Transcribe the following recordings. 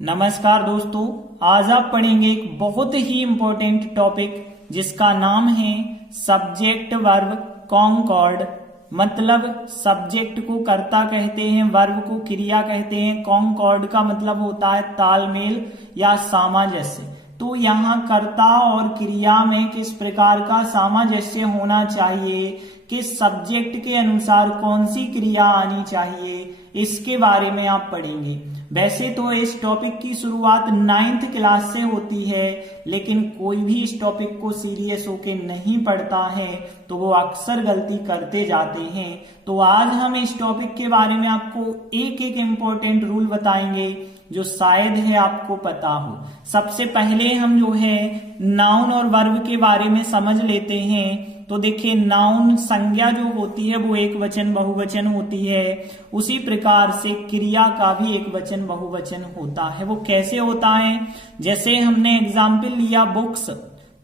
नमस्कार दोस्तों, आज आप पढ़ेंगे एक बहुत ही इंपॉर्टेंट टॉपिक जिसका नाम है सब्जेक्ट वर्ब कॉन्कॉर्ड। मतलब सब्जेक्ट को कर्ता कहते हैं, वर्ब को क्रिया कहते हैं, कॉन्कॉर्ड का मतलब होता है तालमेल या सामंजस्य। तो यहाँ कर्ता और क्रिया में किस प्रकार का सामंजस्य होना चाहिए, किस सब्जेक्ट के अनुसार कौन सी क्रिया आनी चाहिए, इसके बारे में आप पढ़ेंगे। वैसे तो इस टॉपिक की शुरुआत 9th क्लास से होती है, लेकिन कोई भी इस टॉपिक को सीरियस होके नहीं पढ़ता है तो वो अक्सर गलती करते जाते हैं। तो आज हम इस टॉपिक के बारे में आपको एक एक इम्पोर्टेंट रूल बताएंगे जो शायद है आपको पता हो। सबसे पहले हम जो है नाउन और वर्ब के बारे में समझ लेते हैं। तो देखिए, नाउन संज्ञा जो होती है वो एक वचन बहुवचन होती है, उसी प्रकार से क्रिया का भी एक वचन बहुवचन होता है। वो कैसे होता है, जैसे हमने एग्जाम्पल लिया बुक्स,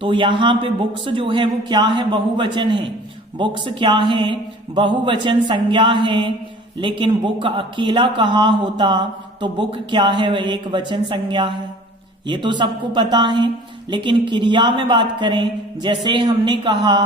तो यहाँ पे बुक्स जो है वो क्या है, बहुवचन है। बुक्स क्या है, बहुवचन संज्ञा है। लेकिन बुक अकेला कहाँ होता, तो बुक क्या है, एक वचन संज्ञा है। ये तो सबको पता है। लेकिन क्रिया में बात करें, जैसे हमने कहा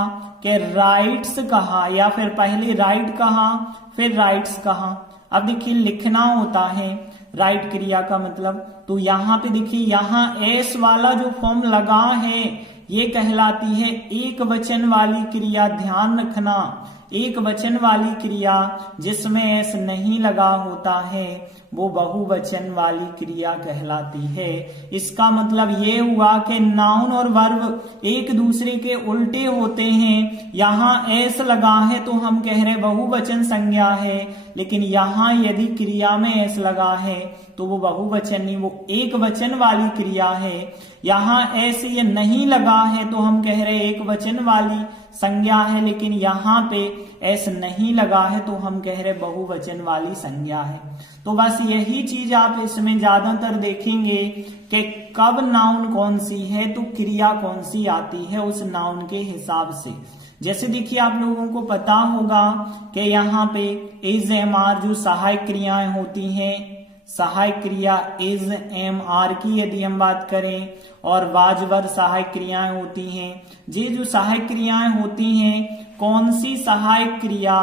कि राइट्स कहा, या फिर पहले राइट कहा फिर राइट्स कहा। अब देखिए, लिखना होता है राइट क्रिया का मतलब। तो यहाँ पे देखिए, यहाँ एस वाला जो फॉर्म लगा है ये कहलाती है एक वचन वाली क्रिया। ध्यान रखना, एक वचन वाली क्रिया जिसमें एस नहीं लगा होता है वो बहुवचन वाली क्रिया कहलाती है। इसका मतलब ये हुआ कि नाउन और वर्ब एक दूसरे के उल्टे होते हैं। यहाँ एस लगा है तो हम कह रहे बहुवचन संज्ञा है, लेकिन यहाँ यदि क्रिया में एस लगा है तो वो बहुवचन नहीं, वो एक वचन वाली क्रिया है। यहाँ एस ये नहीं लगा है तो हम कह रहे एक वचन वाली संज्ञा है, लेकिन यहाँ पे एस नहीं लगा है तो हम कह रहे बहुवचन वाली संज्ञा है। तो बस यही चीज आप इसमें ज्यादातर देखेंगे कि कब नाउन कौन सी है तो क्रिया कौन सी आती है उस नाउन के हिसाब से। जैसे देखिए, आप लोगों को पता होगा कि यहाँ पे इज एम आर जो सहायक क्रियाएं होती हैं, सहायक क्रिया इज एम आर की यदि हम बात करें, और वाज वर सहायक क्रियाएं होती हैं। ये जो सहायक क्रियाएं होती हैं, कौन सी सहायक क्रिया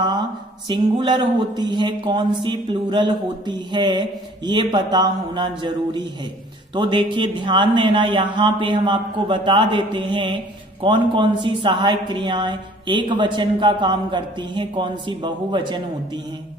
सिंगुलर होती है, कौन सी प्लूरल होती है, ये पता होना जरूरी है। तो देखिए, ध्यान देना, यहाँ पे हम आपको बता देते हैं कौन कौन सी सहायक क्रियाएं एक वचन का काम करती हैं, कौन सी बहुवचन होती हैं।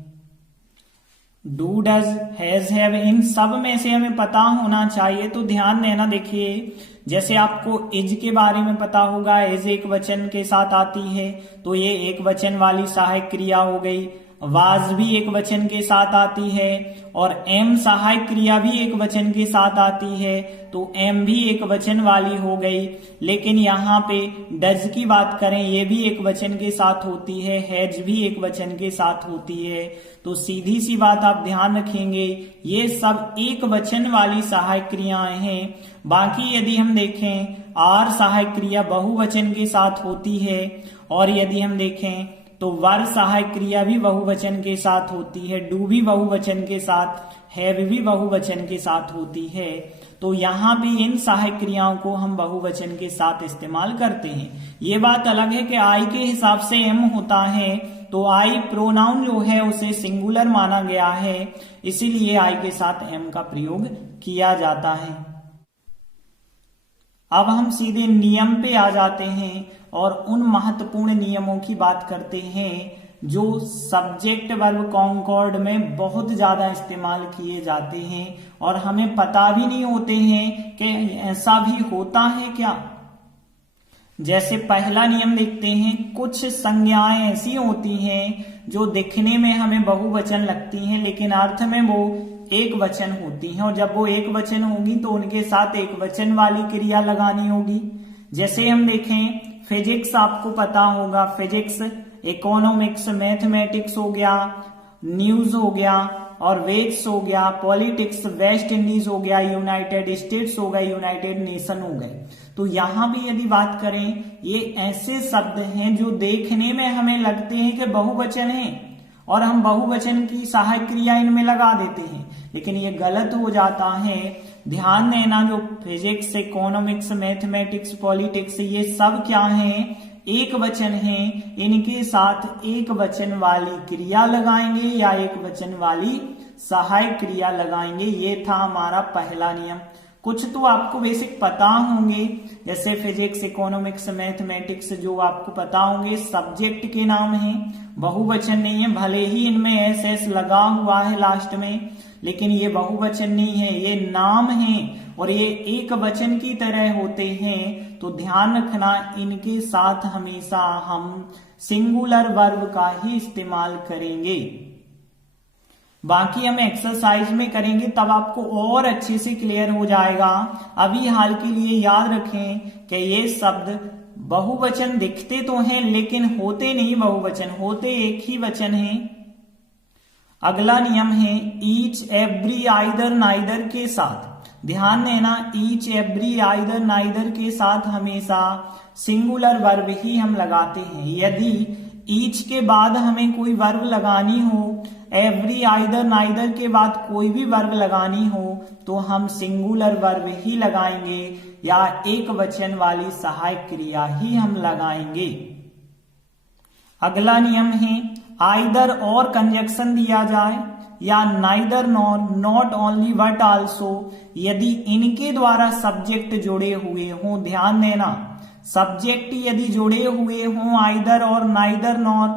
डू, डज, हैज, हैव, इन सब में से हमें पता होना चाहिए। तो ध्यान देना, देखिए जैसे आपको इज के बारे में पता होगा, इज एक वचन के साथ आती है तो ये एक वचन वाली सहायक क्रिया हो गई। वाज भी एक वचन के साथ आती है, और एम सहायक क्रिया भी एक वचन के साथ आती है तो एम भी एक वचन वाली हो गई। लेकिन यहाँ पे डज की बात करें, ये भी एक वचन के साथ होती है, हैज भी एक वचन के साथ होती है। तो सीधी सी बात आप ध्यान रखेंगे, ये सब एक वचन वाली सहायक क्रियाएं हैं। बाकी यदि हम देखें, आर सहायक क्रिया बहुवचन के साथ होती है, और यदि हम देखें तो वर सहायक क्रिया भी बहुवचन के साथ होती है, डू भी बहुवचन के साथ, हैव भी बहुवचन के साथ होती है। तो यहाँ भी इन सहायक क्रियाओं को हम बहुवचन के साथ इस्तेमाल करते हैं। ये बात अलग है कि आई के हिसाब से एम होता है, तो आई प्रोनाउन जो है उसे सिंगुलर माना गया है, इसीलिए आई के साथ एम का प्रयोग किया जाता है। अब हम सीधे नियम पे आ जाते हैं और उन महत्वपूर्ण नियमों की बात करते हैं जो सब्जेक्ट वर्ब कॉन्कॉर्ड में बहुत ज्यादा इस्तेमाल किए जाते हैं और हमें पता भी नहीं होते हैं कि ऐसा भी होता है क्या। जैसे पहला नियम देखते हैं, कुछ संज्ञाएं ऐसी होती हैं जो दिखने में हमें बहुवचन लगती हैं लेकिन अर्थ में वो एक वचन होती हैं, और जब वो एक वचन होगी तो उनके साथ एक वचन वाली क्रिया लगानी होगी। जैसे हम देखें, फिजिक्स आपको पता होगा, फिजिक्स, इकोनॉमिक्स, मैथमेटिक्स हो गया, न्यूज हो गया, और वेट्स हो गया, पॉलिटिक्स, वेस्ट इंडीज हो गया, यूनाइटेड स्टेट्स हो गए, यूनाइटेड नेशन हो गए। तो यहाँ भी यदि बात करें, ये ऐसे शब्द हैं जो देखने में हमें लगते हैं कि बहुवचन हैं और हम बहुवचन की सहायक क्रिया इनमें लगा देते हैं, लेकिन ये गलत हो जाता है। ध्यान देना, जो फिजिक्स, इकोनॉमिक्स, मैथमेटिक्स, पॉलिटिक्स, ये सब क्या हैं, एक वचन हैं। इनके साथ एक वचन वाली क्रिया लगाएंगे या एक वचन वाली सहायक क्रिया लगाएंगे। ये था हमारा पहला नियम। कुछ तो आपको बेसिक पता होंगे, जैसे फिजिक्स, इकोनॉमिक्स, मैथमेटिक्स, जो आपको पता होंगे सब्जेक्ट के नाम हैं, बहुवचन नहीं है। भले ही इनमें एस एस लगा हुआ है लास्ट में, लेकिन ये बहुवचन नहीं है, ये नाम है और ये एक वचन की तरह होते हैं। तो ध्यान रखना, इनके साथ हमेशा हम सिंगुलर वर्ब का ही इस्तेमाल करेंगे। बाकी हम एक्सरसाइज में करेंगे, तब आपको और अच्छे से क्लियर हो जाएगा। अभी हाल के लिए याद रखें कि ये शब्द बहुवचन दिखते तो हैं लेकिन होते नहीं बहुवचन, होते एक ही वचन है। अगला नियम है ईच, एवरी, आइदर, नाइदर के साथ। ध्यान देना, ईच, एवरी, आइदर, नाइदर के साथ हमेशा सिंगुलर वर्ब ही हम लगाते हैं। यदि ईच के बाद हमें कोई वर्ब लगानी हो, एवरी, आइदर, नाइदर के बाद कोई भी वर्ब लगानी हो, तो हम सिंगुलर वर्ब ही लगाएंगे या एक वचन वाली सहायक क्रिया ही हम लगाएंगे। अगला नियम है आइदर और कंजक्शन दिया जाए या neither nor, not only but also, यदि इनके द्वारा सब्जेक्ट जुड़े हुए हों। ध्यान देना, सब्जेक्ट यदि जुड़े हुए हों आइदर और neither nor,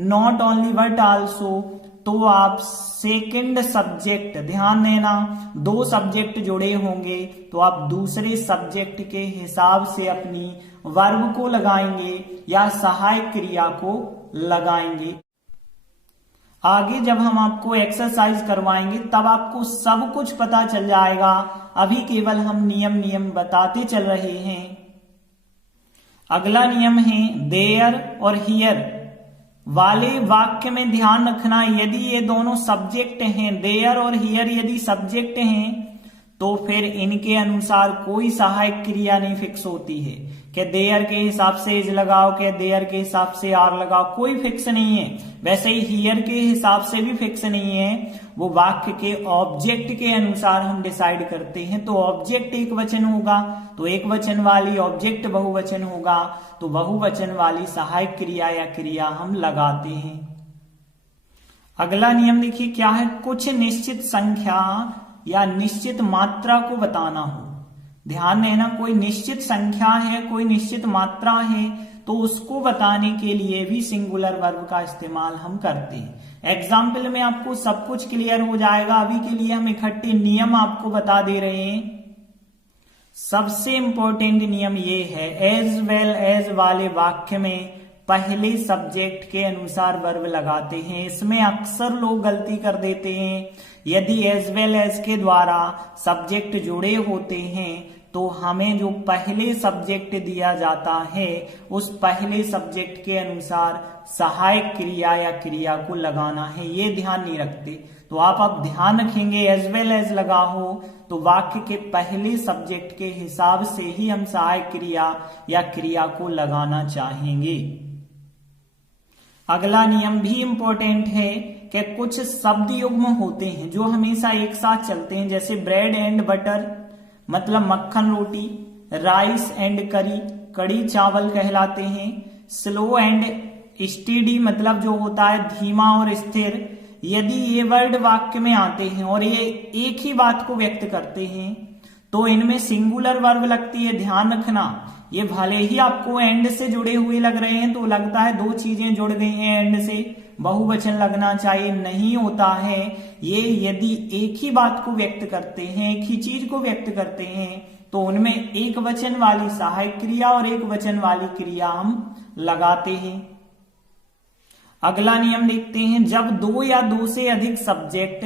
not only but also, तो आप सेकंड सब्जेक्ट, ध्यान देना, दो सब्जेक्ट जुड़े होंगे तो आप दूसरे सब्जेक्ट के हिसाब से अपनी वर्ब को लगाएंगे या सहायक क्रिया को लगाएंगे। आगे जब हम आपको एक्सरसाइज करवाएंगे तब आपको सब कुछ पता चल जाएगा। अभी केवल हम नियम बताते चल रहे हैं। अगला नियम है देयर और हियर वाले वाक्य में ध्यान रखना, यदि ये दोनों सब्जेक्ट हैं, देयर और हियर यदि सब्जेक्ट हैं, तो फिर इनके अनुसार कोई सहायक क्रिया नहीं फिक्स होती है कि देयर के हिसाब से इज लगाओ, कि देयर के हिसाब से आर लगाओ, कोई फिक्स नहीं है। वैसे ही हियर के हिसाब से भी फिक्स नहीं है, वो वाक्य के ऑब्जेक्ट के अनुसार हम डिसाइड करते हैं। तो ऑब्जेक्ट एक वचन होगा तो एक वचन वाली, ऑब्जेक्ट बहुवचन होगा तो बहुवचन वाली सहायक क्रिया या क्रिया हम लगाते हैं। अगला नियम देखिए क्या है, कुछ निश्चित संख्या या निश्चित मात्रा को बताना हो। ध्यान देना, कोई निश्चित संख्या है, कोई निश्चित मात्रा है, तो उसको बताने के लिए भी सिंगुलर वर्ब का इस्तेमाल हम करते हैं। एग्जाम्पल में आपको सब कुछ क्लियर हो जाएगा। अभी के लिए हम इकट्ठे नियम आपको बता दे रहे हैं। सबसे इंपॉर्टेंट नियम ये है, एज वेल एज वाले वाक्य में पहले सब्जेक्ट के अनुसार वर्ब लगाते हैं। इसमें अक्सर लोग गलती कर देते हैं। यदि एज वेल एज के द्वारा सब्जेक्ट जुड़े होते हैं तो हमें जो पहले सब्जेक्ट दिया जाता है उस पहले सब्जेक्ट के अनुसार सहायक क्रिया या क्रिया को लगाना है, ये ध्यान नहीं रखते। तो आप ध्यान रखेंगे एज वेल एज लगा हो तो वाक्य के पहले सब्जेक्ट के हिसाब से ही हम सहायक क्रिया या क्रिया को लगाना चाहेंगे। अगला नियम भी इंपॉर्टेंट है कि कुछ शब्द युग्म होते हैं जो हमेशा एक साथ चलते हैं, जैसे ब्रेड एंड बटर मतलब मक्खन रोटी, राइस एंड करी, कड़ी चावल कहलाते हैं। स्लो एंड स्टेडी मतलब जो होता है धीमा और स्थिर। यदि ये वर्ड वाक्य में आते हैं और ये एक ही बात को व्यक्त करते हैं तो इनमें सिंगुलर वर्ब लगती है। ध्यान रखना, ये भले ही आपको एंड से जुड़े हुए लग रहे हैं तो लगता है दो चीजें जुड़ गई हैं एंड से, बहुवचन लगना चाहिए, नहीं होता है। ये यदि एक ही बात को व्यक्त करते हैं, एक ही चीज को व्यक्त करते हैं तो उनमें एक वचन वाली सहायक क्रिया और एक वचन वाली क्रिया हम लगाते हैं। अगला नियम देखते हैं, जब दो या दो से अधिक सब्जेक्ट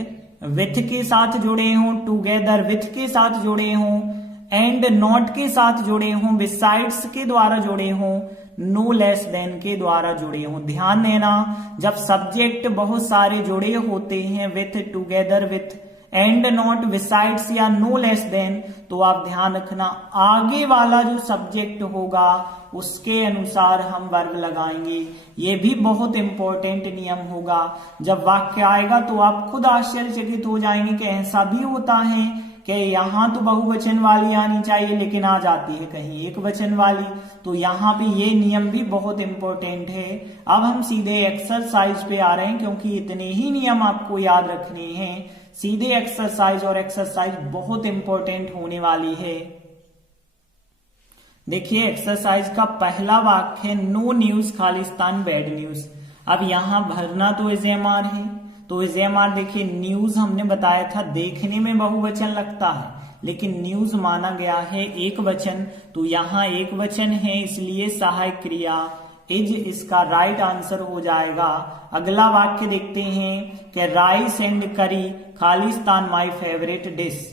विथ के साथ जुड़े हों, टुगेदर विथ के साथ जुड़े हों, एंड नॉट के साथ जुड़े हों, बिसाइड्स के द्वारा जुड़े हों, नो लेस देन के द्वारा जुड़े हों। ध्यान देना, जब सब्जेक्ट बहुत सारे जुड़े होते हैं with, together with, and not, besides या नो लेस देन, तो आप ध्यान रखना आगे वाला जो सब्जेक्ट होगा उसके अनुसार हम वर्ब लगाएंगे। ये भी बहुत इंपॉर्टेंट नियम होगा। जब वाक्य आएगा तो आप खुद आश्चर्यचकित हो जाएंगे कि ऐसा भी होता है कि यहाँ तो बहुवचन वाली आनी चाहिए लेकिन आ जाती है कहीं एक वचन वाली। तो यहाँ पे ये नियम भी बहुत इंपॉर्टेंट है। अब हम सीधे एक्सरसाइज पे आ रहे हैं क्योंकि इतने ही नियम आपको याद रखने हैं। सीधे एक्सरसाइज, और एक्सरसाइज बहुत इंपॉर्टेंट होने वाली है। देखिए एक्सरसाइज का पहला वाक्य है नो न्यूज खालिस्तान बैड न्यूज। अब यहां भरना तो एजेएमआर है, तो एजेएमआर देखिए न्यूज हमने बताया था देखने में बहुवचन लगता है लेकिन न्यूज माना गया है एक वचन, तो यहाँ एक वचन है इसलिए सहायक क्रिया इज इसका राइट आंसर हो जाएगा। अगला वाक्य देखते हैं कि राइस एंड करी खालिस्तान माय फेवरेट डिश।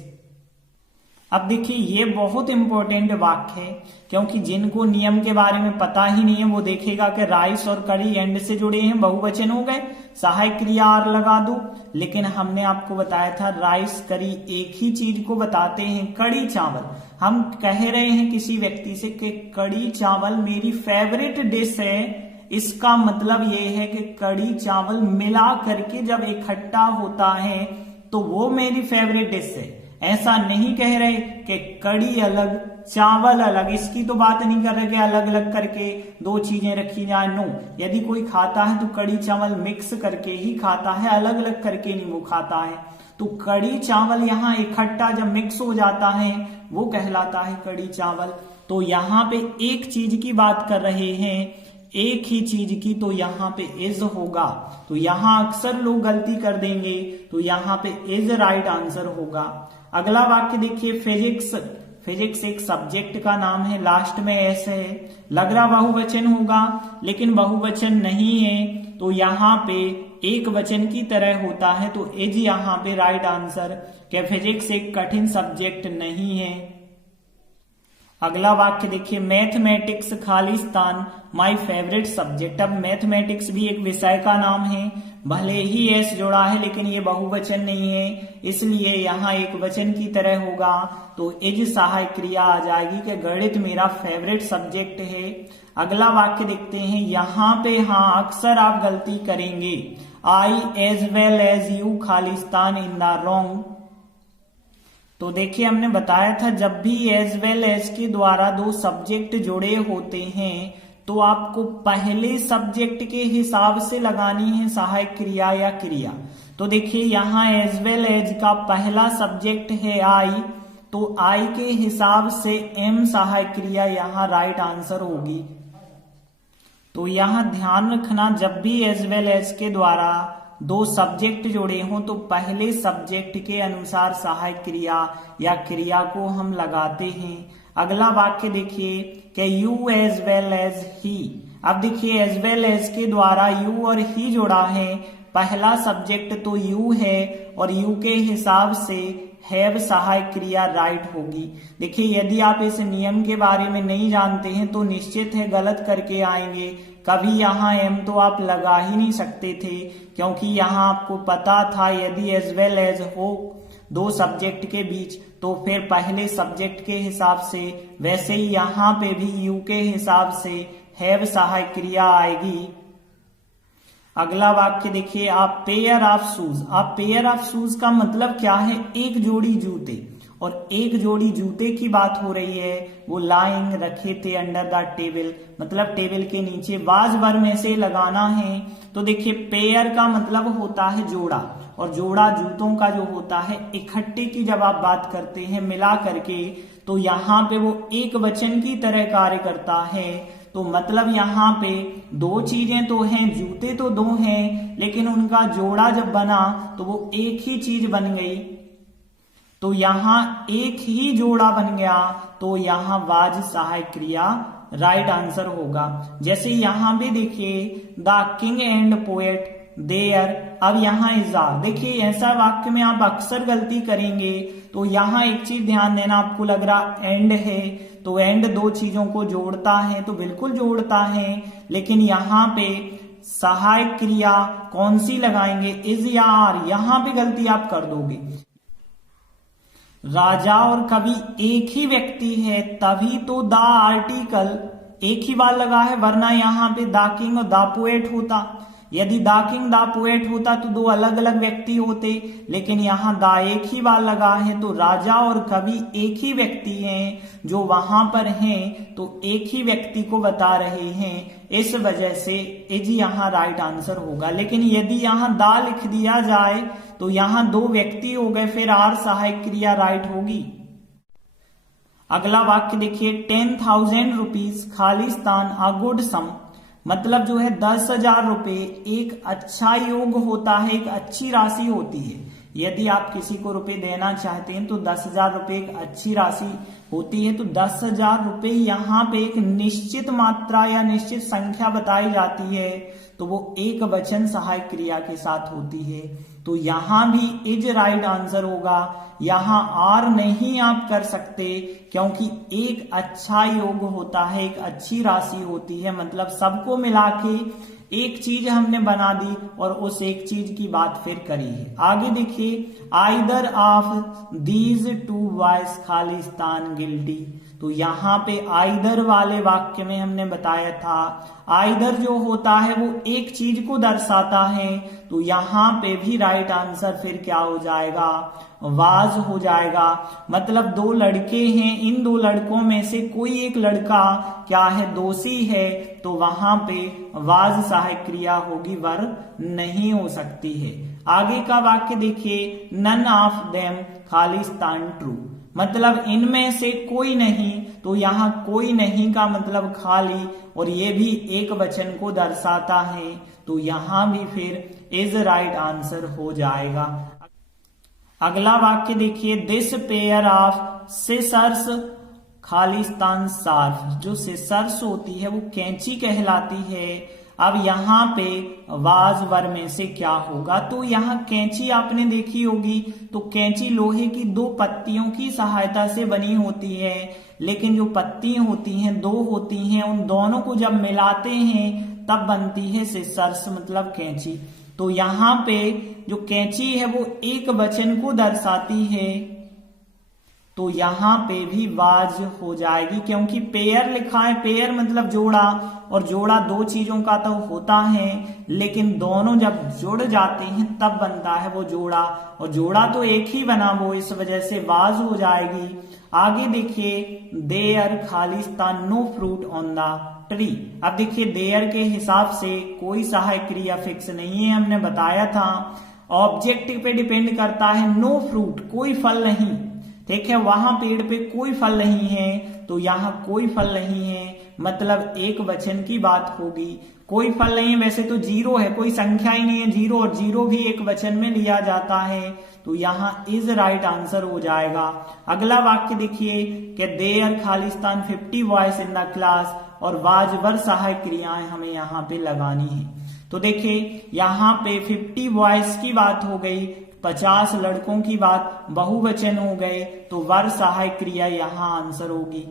अब देखिए ये बहुत इंपॉर्टेंट वाक्य है क्योंकि जिनको नियम के बारे में पता ही नहीं है वो देखेगा कि राइस और करी एंड से जुड़े हैं, बहुवचन हो गए, सहायक क्रिया आर लगा दो। लेकिन हमने आपको बताया था राइस करी एक ही चीज को बताते हैं, कड़ी चावल। हम कह रहे हैं किसी व्यक्ति से कि कड़ी चावल मेरी फेवरेट डिश है, इसका मतलब ये है कि कड़ी चावल मिला करके जब इकट्ठा होता है तो वो मेरी फेवरेट डिश है। ऐसा नहीं कह रहे कि कड़ी अलग चावल अलग, इसकी तो बात नहीं कर रहे कि अलग अलग करके दो चीजें रखी जाए। नो, यदि कोई खाता है तो कड़ी चावल मिक्स करके ही खाता है, अलग अलग करके नहीं वो खाता है। तो कड़ी चावल यहाँ इकट्ठा जब मिक्स हो जाता है वो कहलाता है कड़ी चावल। तो यहाँ पे एक चीज की बात कर रहे हैं, एक ही चीज की, तो यहाँ पे इज होगा। तो यहाँ अक्सर लोग गलती कर देंगे, तो यहाँ पे इज राइट आंसर होगा। अगला वाक्य देखिए फिजिक्स एक सब्जेक्ट का नाम है, लास्ट में एस है, लग रहा बहुवचन होगा लेकिन बहुवचन नहीं है, तो यहाँ पे एक वचन की तरह होता है, तो इज यहाँ पे राइट आंसर कि फिजिक्स एक कठिन सब्जेक्ट नहीं है। अगला वाक्य देखिए mathematics Khalistan my favourite subject. अब मैथमेटिक्स भी एक विषय का नाम है, भले ही एस जोड़ा है लेकिन ये बहुवचन नहीं है इसलिए यहाँ एक वचन की तरह होगा, तो इज सहायक क्रिया आ जाएगी कि गणित मेरा फेवरेट सब्जेक्ट है। अगला वाक्य देखते हैं, यहाँ पे हाँ अक्सर आप गलती करेंगे, I as well as you खालिस्तान इन द रॉन्ग। तो देखिए हमने बताया था जब भी एज वेल एज के द्वारा दो सब्जेक्ट जुड़े होते हैं तो आपको पहले सब्जेक्ट के हिसाब से लगानी है सहायक क्रिया या क्रिया। तो देखिए यहाँ एज वेल एज का पहला सब्जेक्ट है आई, तो आई के हिसाब से एम सहायक क्रिया यहाँ राइट आंसर होगी। तो यहाँ ध्यान रखना जब भी एज वेल एज के द्वारा दो सब्जेक्ट जुड़े हों तो पहले सब्जेक्ट के अनुसार सहायक क्रिया या क्रिया को हम लगाते हैं। अगला वाक्य देखिए कि you as well as he. अब देखिए एज वेल एज के द्वारा यू और ही जुड़ा है, पहला सब्जेक्ट तो यू है और यू के हिसाब से हैव सहायक क्रिया राइट होगी। देखिए यदि आप इस नियम के बारे में नहीं जानते हैं तो निश्चित है गलत करके आएंगे। कभी यहाँ एम तो आप लगा ही नहीं सकते थे क्योंकि यहाँ आपको पता था यदि एज वेल एज हो दो सब्जेक्ट के बीच तो फिर पहले सब्जेक्ट के हिसाब से, वैसे ही यहाँ पे भी यू के हिसाब से हैव सहायक क्रिया आएगी। अगला वाक्य देखिए आप पेयर ऑफ शूज। आप पेयर ऑफ शूज का मतलब क्या है, एक जोड़ी जूते, और एक जोड़ी जूते की बात हो रही है, वो लाइंग रखे थे अंडर द टेबल, मतलब टेबल के नीचे, वाज वर्ब में से लगाना है। तो देखिए पेयर का मतलब होता है जोड़ा, और जोड़ा जूतों का जो होता है इकट्ठे की जब आप बात करते हैं मिला करके तो यहाँ पे वो एक वचन की तरह कार्य करता है। तो मतलब यहाँ पे दो चीजें तो हैं, जूते तो दो हैं लेकिन उनका जोड़ा जब बना तो वो एक ही चीज बन गई, तो यहाँ एक ही जोड़ा बन गया, तो यहाँ वाज सहायक क्रिया राइट आंसर होगा। जैसे यहाँ पे देखिए the king and poet there, अब यहाँ इजार। देखिए ऐसा वाक्य में आप अक्सर गलती करेंगे, तो यहाँ एक चीज ध्यान देना, आपको लग रहा एंड है तो एंड दो चीजों को जोड़ता है, तो बिल्कुल जोड़ता है, लेकिन यहाँ पे सहायक क्रिया कौन सी लगाएंगे, इज या आर, यहाँ पे गलती आप कर दोगे। राजा और कवि एक ही व्यक्ति है तभी तो द आर्टिकल एक ही बार लगा है, वरना यहाँ पे द किंग और द पोएट होता। यदि द किंग द पोएट होता तो दो अलग अलग व्यक्ति होते, लेकिन यहाँ द एक ही बार लगा है तो राजा और कवि एक ही व्यक्ति हैं जो वहां पर हैं, तो एक ही व्यक्ति को बता रहे हैं, इस वजह से इज यहाँ राइट आंसर होगा। लेकिन यदि यहाँ द लिख दिया जाए तो यहाँ दो व्यक्ति हो गए, फिर आर सहायक क्रिया राइट होगी। अगला वाक्य देखिए 10,000 रुपीज खालिस्तान अ गुड सम, मतलब जो है 10,000 रुपए एक अच्छा योग होता है, एक अच्छी राशि होती है। यदि आप किसी को रुपए देना चाहते हैं तो 10,000 रुपए एक अच्छी राशि होती है। तो 10,000 रुपए यहाँ पे एक निश्चित मात्रा या निश्चित संख्या बताई जाती है, तो वो एक वचन सहायक क्रिया के साथ होती है। तो यहाँ भी इज राइट आंसर होगा। यहाँ आर नहीं आप कर सकते, क्योंकि एक अच्छा योग होता है, एक अच्छी राशि होती है, मतलब सबको मिला के एक चीज हमने बना दी और उस एक चीज की बात फिर करी है। आगे देखिए either of these two boys Khalistan guilty, तो यहाँ पे आइदर वाले वाक्य में हमने बताया था आइदर जो होता है वो एक चीज को दर्शाता है, तो यहाँ पे भी राइट आंसर फिर क्या हो जाएगा, वाज हो जाएगा। मतलब दो लड़के हैं, इन दो लड़कों में से कोई एक लड़का क्या है, दोषी है, तो वहां पे वाज सहायक क्रिया होगी, वर नहीं हो सकती है। आगे का वाक्य देखिए नन ऑफ देम खालिस्तान ट्रू, मतलब इनमें से कोई नहीं, तो यहाँ कोई नहीं का मतलब खाली, और ये भी एक वचन को दर्शाता है, तो यहाँ भी फिर इज राइट आंसर हो जाएगा। अगला वाक्य देखिए this pair of सिसर्स Khalistan scarf, जो सिसर्स होती है वो कैंची कहलाती है। अब यहाँ पे वाज वर में से क्या होगा, तो यहाँ कैंची आपने देखी होगी, तो कैंची लोहे की दो पत्तियों की सहायता से बनी होती है, लेकिन जो पत्ती होती हैं दो होती हैं, उन दोनों को जब मिलाते हैं तब बनती है सिसर्स, मतलब कैंची। तो यहाँ पे जो कैंची है वो एक वचन को दर्शाती है, तो यहाँ पे भी वाज हो जाएगी, क्योंकि पेयर लिखा है, पेयर मतलब जोड़ा, और जोड़ा दो चीजों का तो होता है, लेकिन दोनों जब जुड़ जाते हैं तब बनता है वो जोड़ा, और जोड़ा तो एक ही बना वो, इस वजह से वाज हो जाएगी। आगे देखिए देयर खालिस्तान no fruit on the tree, अब देखिए देयर के हिसाब से कोई सहायक क्रिया फिक्स नहीं है, हमने बताया था ऑब्जेक्ट पे डिपेंड करता है। नो फ्रूट कोई फल नहीं, ठीक है, वहां पेड़ पे कोई फल नहीं है, तो यहाँ कोई फल नहीं है, मतलब एक वचन की बात होगी। कोई फल नहीं है, वैसे तो जीरो है, कोई संख्या ही नहीं है जीरो, और जीरो भी एक वचन में लिया जाता है, तो यहाँ इज राइट आंसर हो जाएगा। अगला वाक्य देखिए कि देयर खालिस्तान 50 बॉयज इन द क्लास, और वाजवर सहायक क्रियाएं हमें यहाँ पे लगानी है। तो देखिए यहाँ पे 50 बॉयज की बात हो गई, 50 लड़कों की बात, बहुवचन हो गए, तो वर सहायक क्रिया यहाँ आंसर होगी।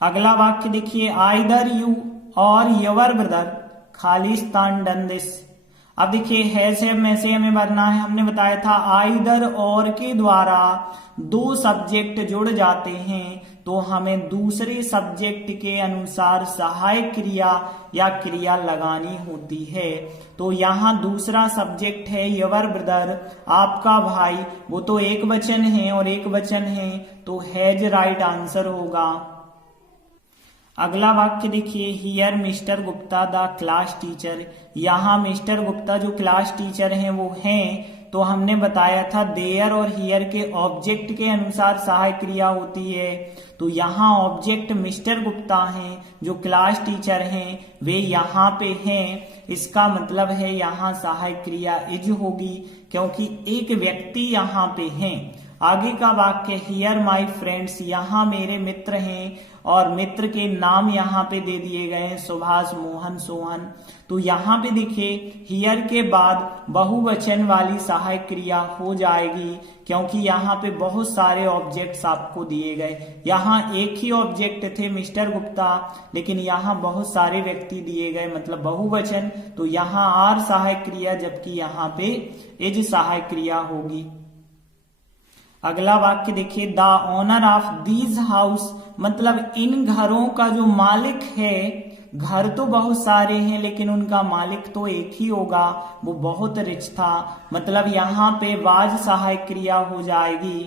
अगला वाक्य देखिए आइदर यू और your brother Khalistan done this, अब देखिए है से में से हमें भरना है। हमने बताया था आइदर और के द्वारा दो सब्जेक्ट जुड़ जाते हैं, तो हमें दूसरे सब्जेक्ट के अनुसार सहायक क्रिया या क्रिया लगानी होती है। तो यहाँ दूसरा सब्जेक्ट है योर ब्रदर, आपका भाई, वो तो एक वचन है और एक वचन है, तो हैज राइट आंसर होगा। अगला वाक्य देखिए here mister Gupta the class teacher, यहाँ मिस्टर गुप्ता जो क्लास टीचर हैं वो हैं, तो हमने बताया था देयर और हियर के ऑब्जेक्ट के अनुसार सहायक क्रिया होती है। तो यहाँ ऑब्जेक्ट मिस्टर गुप्ता हैं, जो क्लास टीचर हैं वे यहाँ पे हैं, इसका मतलब है यहाँ सहायक क्रिया इज होगी, क्योंकि एक व्यक्ति यहाँ पे हैं। आगे का वाक्य हियर माई फ्रेंड्स, यहाँ मेरे मित्र हैं, और मित्र के नाम यहाँ पे दे दिए गए हैं सुभाष, मोहन, सोहन। तो यहाँ पे देखिए हियर के बाद बहुवचन वाली सहायक क्रिया हो जाएगी, क्योंकि यहाँ पे बहुत सारे ऑब्जेक्ट्स आपको दिए गए। यहाँ एक ही ऑब्जेक्ट थे मिस्टर गुप्ता, लेकिन यहाँ बहुत सारे व्यक्ति दिए गए, मतलब बहुवचन, तो यहाँ आर सहायक क्रिया, जबकि यहाँ पे इज सहायक क्रिया होगी। अगला वाक्य देखिए the owner of these house, मतलब इन घरों का जो मालिक है, घर तो बहुत सारे हैं लेकिन उनका मालिक तो एक ही होगा, वो बहुत रिच था। मतलब यहाँ पे वाज सहायक क्रिया हो जाएगी,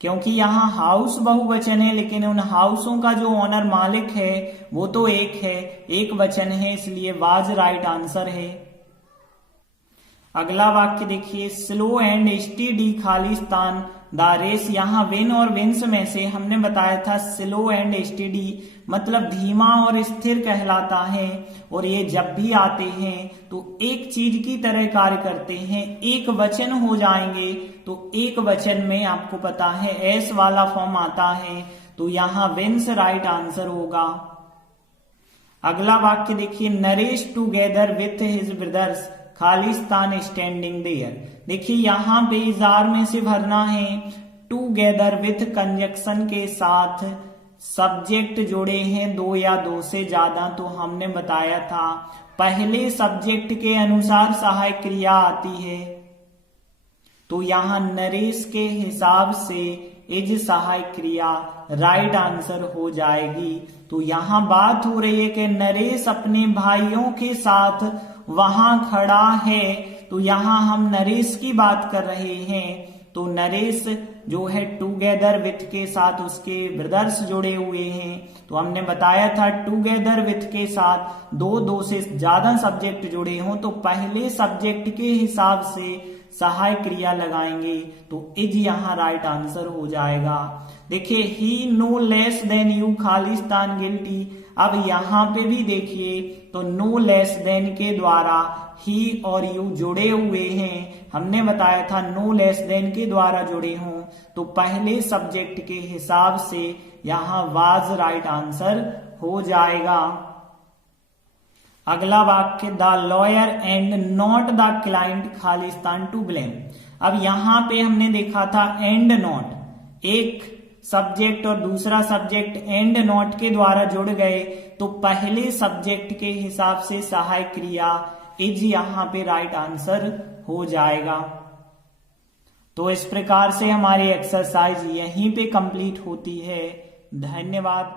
क्योंकि यहाँ हाउस बहुवचन है लेकिन उन हाउसों का जो ओनर मालिक है वो तो एक है, एक वचन है, इसलिए वाज राइट आंसर है। अगला वाक्य देखिए, स्लो एंड स्टेडी खालिस्तान द रेस। यहाँ विन और विंस में से हमने बताया था स्लो एंड स्टेडी मतलब धीमा और स्थिर कहलाता है, और ये जब भी आते हैं तो एक चीज की तरह कार्य करते हैं, एक वचन हो जाएंगे। तो एक वचन में आपको पता है एस वाला फॉर्म आता है, तो यहाँ विंस राइट आंसर होगा। अगला वाक्य देखिए, Naresh together with his brothers खालिस्तान स्टैंडिंग देयर। देखिए यहाँ पे इजार में से भरना है, टूगेदर विथ कंजक्शन के साथ सब्जेक्ट जोड़े हैं दो या दो से ज्यादा, तो हमने बताया था पहले सब्जेक्ट के अनुसार सहायक क्रिया आती है, तो यहाँ नरेश के हिसाब से इज सहायक क्रिया राइट आंसर हो जाएगी। तो यहाँ बात हो रही है कि नरेश अपने भाइयों के साथ वहां खड़ा है, तो यहाँ हम नरेश की बात कर रहे हैं। तो नरेश जो है टूगेदर विथ के साथ उसके ब्रदर्स जुड़े हुए हैं, तो हमने बताया था टूगेदर विथ के साथ दो से ज्यादा सब्जेक्ट जुड़े हों तो पहले सब्जेक्ट के हिसाब से सहायक क्रिया लगाएंगे, तो इज यहाँ राइट आंसर हो जाएगा। देखिए, he no less than you खालिस्तान गिल्टी। अब यहाँ पे भी देखिए तो नो लेस देन के द्वारा ही और यू जुड़े हुए हैं, हमने बताया था नो लेस देन के द्वारा जुड़े हों तो पहले सब्जेक्ट के हिसाब से यहाँ वाज राइट आंसर हो जाएगा। अगला वाक्य, the lawyer and not the client Khalistan to blame. अब यहाँ पे हमने देखा था एंड नॉट, एक सब्जेक्ट और दूसरा सब्जेक्ट एंड नॉट के द्वारा जुड़ गए तो पहले सब्जेक्ट के हिसाब से सहायक क्रिया इज यहाँ पे राइट आंसर हो जाएगा। तो इस प्रकार से हमारी एक्सरसाइज यहीं पे कंप्लीट होती है। धन्यवाद।